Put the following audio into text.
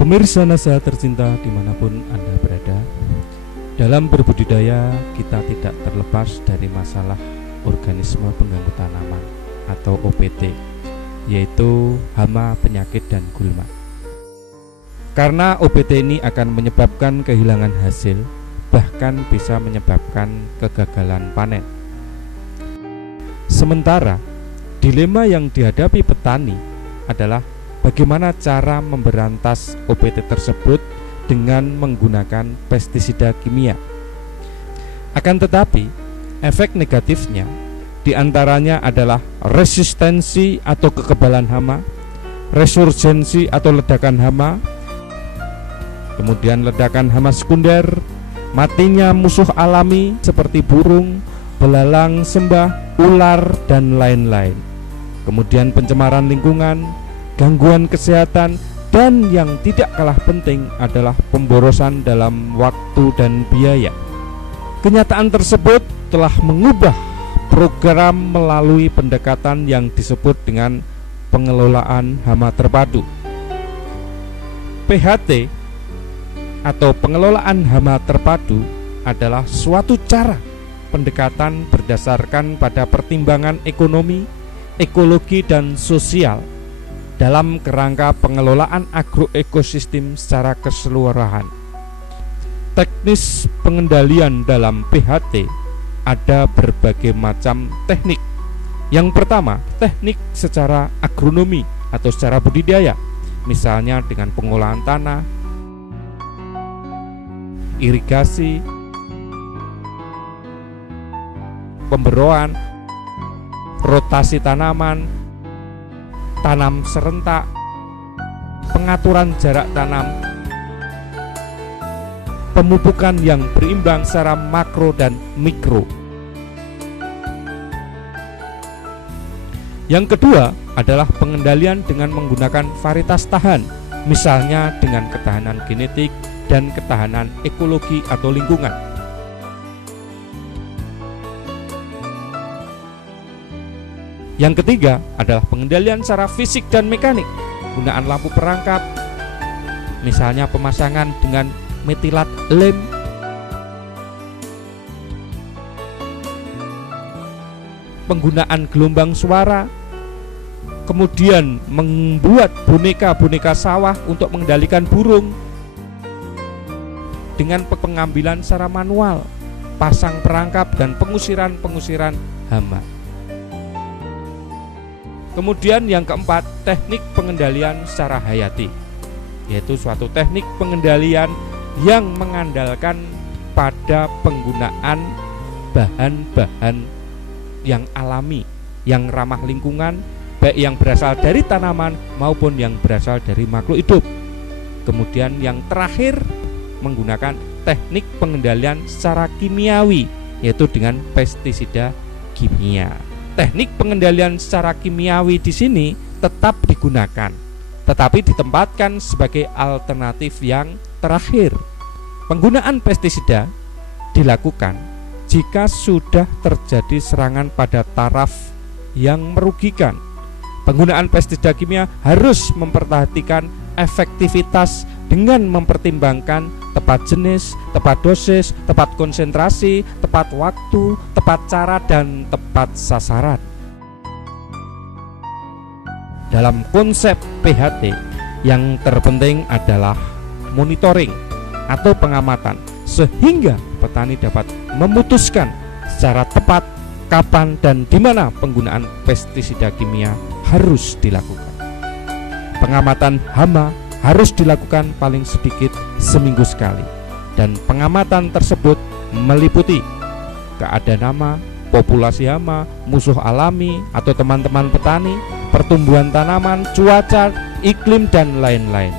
Pemirsa NASA tercinta dimanapun Anda berada, dalam berbudidaya kita tidak terlepas dari masalah organisme pengganggu tanaman atau OPT, yaitu hama, penyakit, dan gulma. Karena OPT ini akan menyebabkan kehilangan hasil, bahkan bisa menyebabkan kegagalan panen. Sementara dilema yang dihadapi petani adalah bagaimana cara memberantas OPT tersebut dengan menggunakan pestisida kimia. Akan tetapi, efek negatifnya diantaranya adalah resistensi atau kekebalan hama, resurgensi atau ledakan hama, kemudian ledakan hama sekunder, matinya musuh alami seperti burung, belalang sembah, ular, dan lain-lain. Kemudian pencemaran lingkungan, gangguan kesehatan, dan yang tidak kalah penting adalah pemborosan dalam waktu dan biaya. Kenyataan tersebut telah mengubah program melalui pendekatan yang disebut dengan pengelolaan hama terpadu. PHT atau pengelolaan hama terpadu adalah suatu cara pendekatan berdasarkan pada pertimbangan ekonomi, ekologi, dan sosial dalam kerangka pengelolaan agroekosistem secara keseluruhan. Teknis pengendalian dalam PHT ada berbagai macam teknik. Yang pertama, teknik secara agronomi atau secara budidaya, misalnya dengan pengolahan tanah, irigasi, pemberoan, rotasi tanaman, tanam serentak, pengaturan jarak tanam, pemupukan yang berimbang secara makro dan mikro. Yang kedua adalah pengendalian dengan menggunakan varietas tahan, misalnya dengan ketahanan genetik dan ketahanan ekologi atau lingkungan. Yang ketiga adalah pengendalian secara fisik dan mekanik, penggunaan lampu perangkap, misalnya pemasangan dengan metilat lem, penggunaan gelombang suara, kemudian membuat boneka-boneka sawah untuk mengendalikan burung dengan pengambilan secara manual, pasang perangkap, dan pengusiran hama. Kemudian yang keempat, teknik pengendalian secara hayati, yaitu suatu teknik pengendalian yang mengandalkan pada penggunaan bahan-bahan yang alami, yang ramah lingkungan, baik yang berasal dari tanaman maupun yang berasal dari makhluk hidup. Kemudian yang terakhir, menggunakan teknik pengendalian secara kimiawi, yaitu dengan pestisida kimia. Teknik pengendalian secara kimiawi di sini tetap digunakan, tetapi ditempatkan sebagai alternatif yang terakhir. Penggunaan pestisida dilakukan jika sudah terjadi serangan pada taraf yang merugikan. Penggunaan pestisida kimia harus memperhatikan efektivitas dengan mempertimbangkan tepat jenis, tepat dosis, tepat konsentrasi, tepat waktu, tepat cara, dan tepat sasaran. Dalam konsep PHT, yang terpenting adalah monitoring atau pengamatan, sehingga petani dapat memutuskan secara tepat kapan dan di mana penggunaan pestisida kimia harus dilakukan. Pengamatan hama harus dilakukan paling sedikit seminggu sekali, dan pengamatan tersebut meliputi keadaan hama, populasi hama, musuh alami atau teman-teman petani, pertumbuhan tanaman, cuaca, iklim, dan lain-lain.